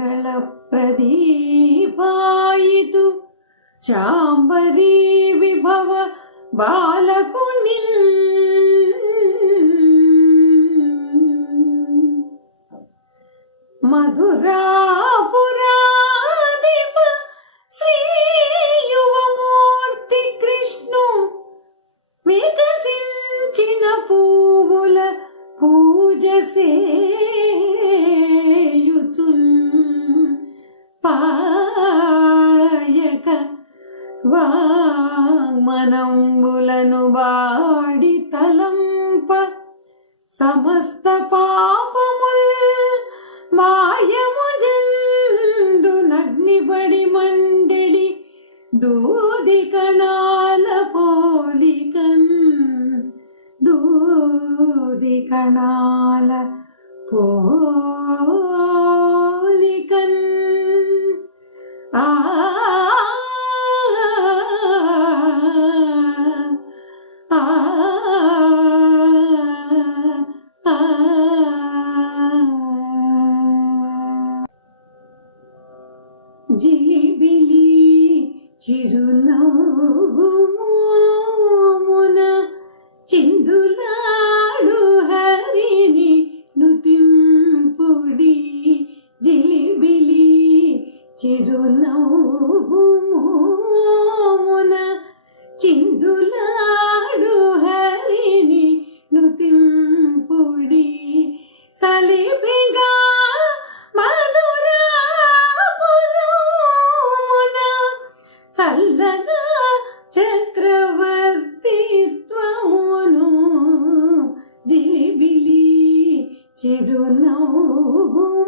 మంగళ ప్రదీపాయితు. శాంబరీ విభవ బాలకుని మధురా వాంగ్మనంబులను బాడి తలంప సమస్త పాపముల్ మాయము జందు నగ్నిబడి మండెడి దూది కణాల పోలికన్ దూది కణాల పో జిలిబిలి చిరునవ్వు చిందులాడు హరిని నుతింపుడి జిలిబిలి చిరునవ్వు చిందులాడు హరిని నుతింపుడి సలిబిగా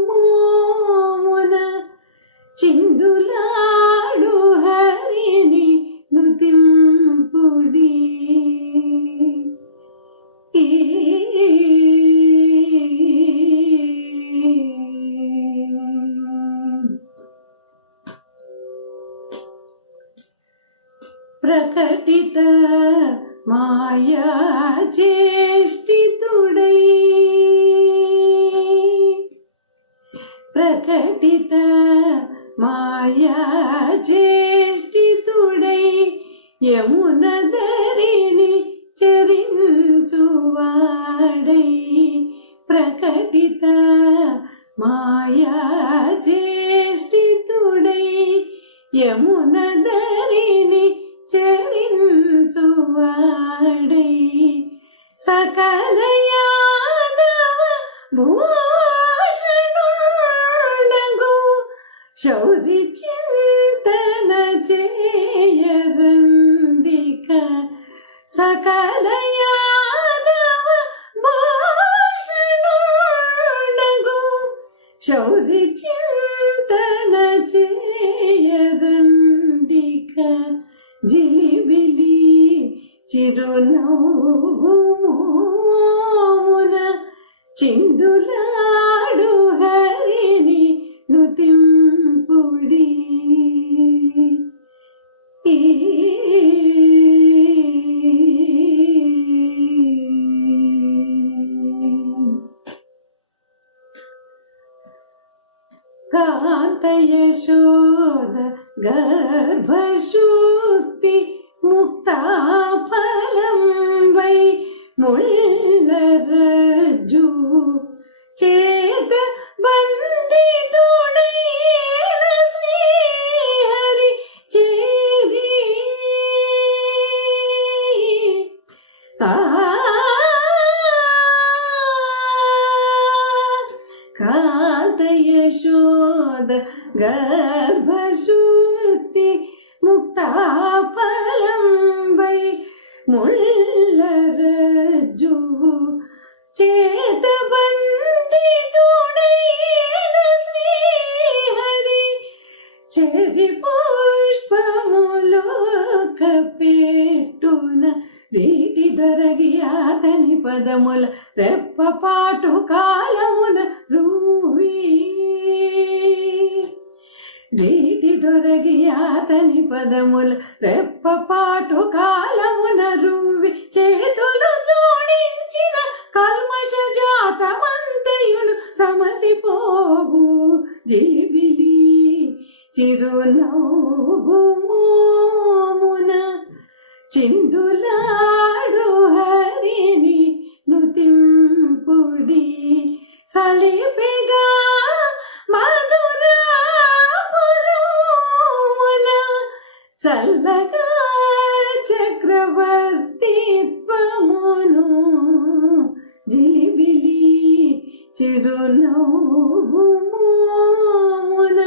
మోమున చిందులాడు హరిని నుతింపుడి ఈ ప్రకటిత మాయా చేష్టితుడై కల్పిత మాయా చేష్టితుడై యమున ధరిని చరించువాడై. ప్రకటిత మాయా చేష్టితుడై యమున ధరిని చరించువాడై. సకలయాదవ భూ శౌరి చింతన చేయరందిక సకల యాదవ భూషణుడగు శౌరి చింతన చేయరందిక జిలిబిలి చిరునవ్వు మోమున చిందులాడు హరిని నుతింపుడి പൊടി കാന്തയശോദ ഗർഭശുദ്ധി മുക്താഫലം വൈ മുല്ലരജു ചേ యశోద గర్భశుద్ధి ముక్తాఫలం వై ముళ్ళరజ్జు చేత బందితుడైన శ్రీహరి చెరి పుష్పములో కపెట్టున రీతి దొరగి అతని పదముల రెప్పపాటు కాలమున రూవీ. నీటి దొరగి అతని పదముల రెప్పపాటు కాలమున రువ్వి చేతులు జోడించిన కల్మష జాతమంతయును సమసిపోగు జిలిబిలి చిరునవ్వు చిందులాడు హరిని నుతింపుడి సలిపిగా మా చల్లగా చక్రవర్తిత్వమును జిలిబిలి చిరునవ్వు మోమున